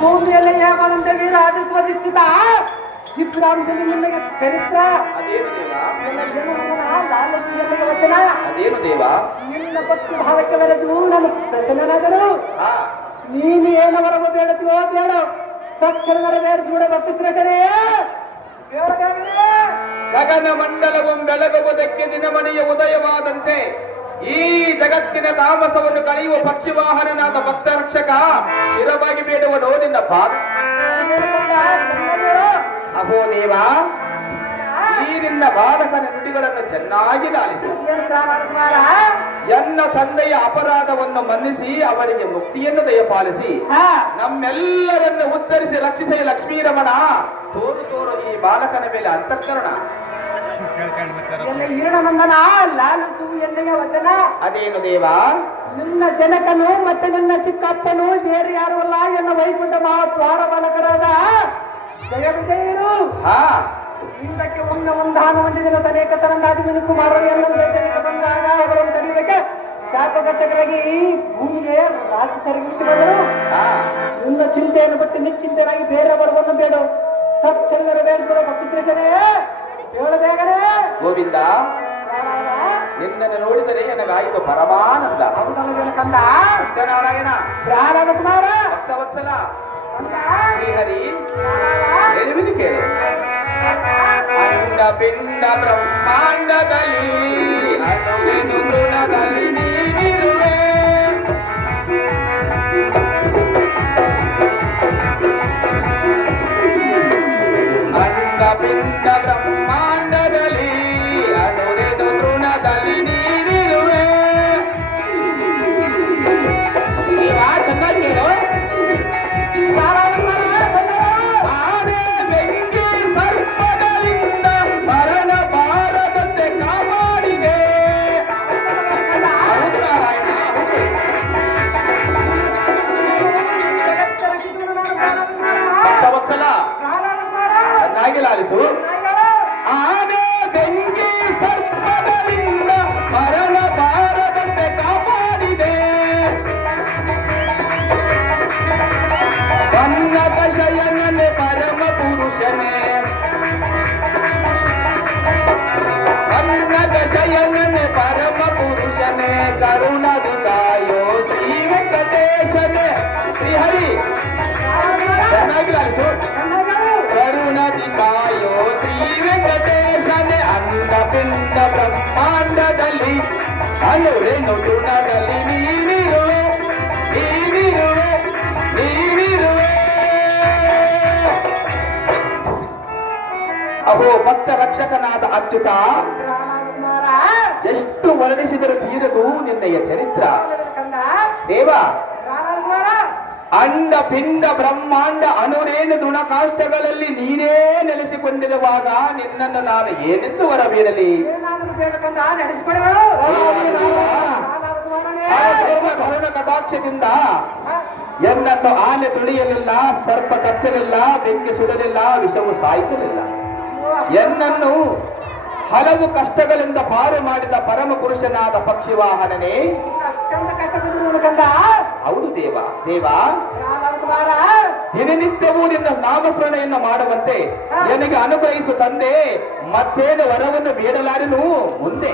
ಭೂಮಿಯಲ್ಲಿ ಯಾವಂತ ವೀರ ಆದಿತ್ಯದಿಷ್ಟಿತ ವಿಕ್ರಾಂತಲ್ಲಿ ನಿಮಗೆ ಚರಿತ್ರ. ವಚನ. ಅದೇನು ದೇವ? ನಿನ್ನ ಪತ್ತು ಭಾವಕ್ಕೆ ಬರೆದು ನನ್ನ ಪ್ರಸನ್ನನಾದರು ನೀನು ಏನು ಬೇಡ. ಬೇಡತೀವೋ ಬೇಡ ತಕ್ಷಣ ನೆರವೇರಿಸಿಬಿಡ ಭಕ್ತಿಶ್ರೇಷ್ಠರೇ ಗಗನ ಮಂಡಲವು ಬೆಳಗುವುದಕ್ಕೆ ದಿನಮಣಿಯ ಉದಯವಾದಂತೆ ಈ ಜಗತ್ತಿನ ತಾಮಸವನ್ನು ಕಳೆಯುವ ಪಕ್ಷಿ ವಾಹನನಾದ ಭಕ್ತ ರಕ್ಷಕ ಶಿರವಾಗಿ ಬೇಡುವನು ನಿನ್ನ ಪಾದ. ಅಹೋ ದೇವ ಈ ನಿನ್ನ ಬಾಲಕನ ನುಡಿಗಳನ್ನು ಚೆನ್ನಾಗಿ ಲಾಲಿಸು ಎನ್ನ ತಂದೆಯ ಅಪರಾಧವನ್ನು ಮನ್ನಿಸಿ ಅವರಿಗೆ ಮುಕ್ತಿಯನ್ನು ದಯಪಾಲಿಸಿ. ನಮ್ಮೆಲ್ಲರನ್ನು ಉತ್ತರಿಸಿ ರಕ್ಷಿಸಿ ಲಕ್ಷ್ಮೀರಮಣ. ತೋರು ತೋರು ಈ ಬಾಲಕನ ಮೇಲೆ ಅಂತಃಕರಣ. ಎಲ್ಲ ಈರಣನಂದನ ಲಾಲಿಸು ಎನ್ನೆಯ ವಚನ? ಅದೇನು ದೇವ? ನಿನ್ನ ಜನಕನು ಮತ್ತೆ ನಿನ್ನ ಚಿಕ್ಕಪ್ಪನು ಬೇರೆ ಯಾರು ಅಲ್ಲ ಎನ್ನ ವೈಕುಂಠ ಮಹಾದ್ವಾರ ಬಾಲಕರಾದ ಜಯ ವಿಜಯರು ಹಾ. ಹಿಂದಕ್ಕೆ ಒಂದ ಒಂದಾನ ಒಂದು ದಿನದ ಅನೇಕ ತರಂಗಾದಿ ಮಿನು ಕುಮಾರ ಎಲ್ಲ ಜನಕ್ಕೆ ಬಂದಾಗ ಅವರನ್ನು ತಡೆಯುವುದಕ್ಕೆ ಶಾಪಘಟಕರಾಗಿ ಈ ಭೂಮಿಗೆ ರಾಜ ತರಗಿಟ್ಟುಕೊಂಡರು ಹಾ. ನಿನ್ನ ಚಿಂತೆಯನ್ನು ಬಿಟ್ಟು ನಿಶ್ಚಿಂತನಾಗಿ ಬೇರೆ ವರ್ಗವನ್ನು ಬೇಡ ಸಚ್ಚಂದರ ಬೇಡ ಭಕ್ತಿ ಬೇಗನೆ. ಗೋವಿಂದ ನಿನ್ನನ್ನು ನೋಡಿದರೆ ನನಗಾಯಿತು ಪರಮಾನಂದ ಹೌದಲ್ಲ ಕಂದ ಸತ್ಯನಾರಾಯಣ ಪ್ರಾಣದ ಕುಮಾರ ಭಕ್ತವತ್ಸಲ ಕಂದ ಶ್ರೀಹರಿ ಎಲ್ಲಿವಿದು ಕೇಳು ಅಂಡ ಪಿಂಡ ಬ್ರಹ್ಮಾಂಡದಲ್ಲಿ ಅಣುವೆನು ಗುಣದಲ್ಲಿ ಅಹೋ ಭಕ್ತ ರಕ್ಷಕನಾದ ಅಚ್ಯುತ, ಎಷ್ಟು ವರ್ಣಿಸಿದರೂ ತೀರದು ನಿನ್ನೆಯ ಚರಿತ್ರ. ದೇವ, ಅಂಡ, ಪಿಂಡ, ಬ್ರಹ್ಮಾಂಡ ಅನುರೇನು ತೃಣಕಾಷ್ಟಗಳಲ್ಲಿ ನೀನೇ ನೆಲೆಸಿಕೊಂಡಿರುವಾಗ ನಿನ್ನನ್ನು ನಾನು ಏನೆಂದು ವರಬೇರಲಿ ಆ ಕಟಾಕ್ಷದಿಂದ ಎನ್ನನ್ನು ಆನೆ ತುಳಿಯಲಿಲ್ಲ ಸರ್ಪ ಕಚ್ಚಲಿಲ್ಲ ಬೆಂಕಿ ಸುಡಲಿಲ್ಲ ವಿಷವು ಸಾಯಿಸಲಿಲ್ಲ. ಎನ್ನನ್ನು ಹಲವು ಕಷ್ಟಗಳಿಂದ ಪಾರು ಮಾಡಿದ ಪರಮ ಪುರುಷನಾದ ಪಕ್ಷಿವಾಹನನೇ. ಹೌದು ದೇವ ದೇವ. ದಿನನಿತ್ಯವೂ ನಿನ್ನ ನಾಮಸ್ಮರಣೆಯನ್ನು ಮಾಡುವಂತೆ ನನಗೆ ಅನುಗ್ರಹಿಸು ತಂದೆ ಮತ್ತೇನು ವರವನ್ನು ಬೇಡಲಾರೆನು ಮುಂದೆ.